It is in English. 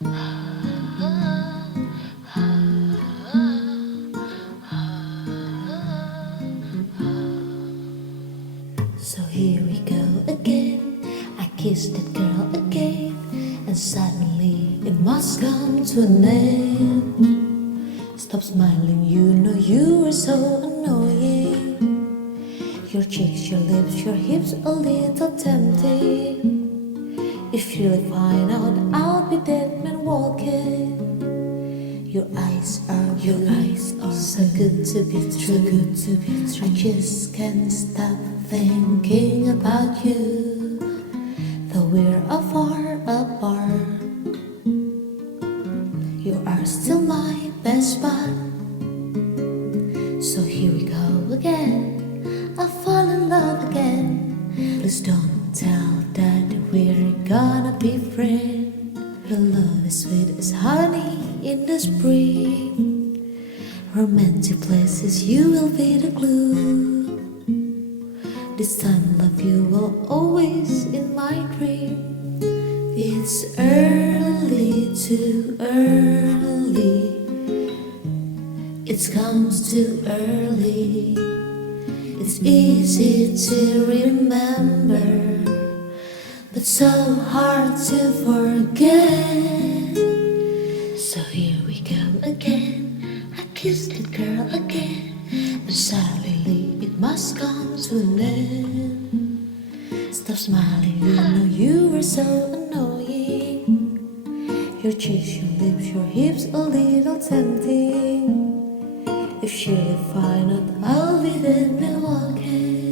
So here we go again. I kissed that girl again, and suddenly it must come to an end. Stop smiling, you know you are so annoying. Your cheeks, your lips, your hips a little tempting. If you really find out, I'll be dead man walking. Your eyes are so good to be true. I just can't stop thinking about you, though we're afar apart. You are still my best bud. So here we go again. I fall in love again. Please don't tell that we're gonna be friends. Your love is sweet as honey in the spring. Romantic places, you will be the glue. This time love you will always in my dream. It's early, too early. It comes too early. It's easy to remember, but so hard to forget. So here we go again. I kissed that girl again, but suddenly it must come to an end. Stop smiling, you know you are so annoying. Your cheeks, your lips, your hips a little tempting. If she really find out, I'll be dead and walking.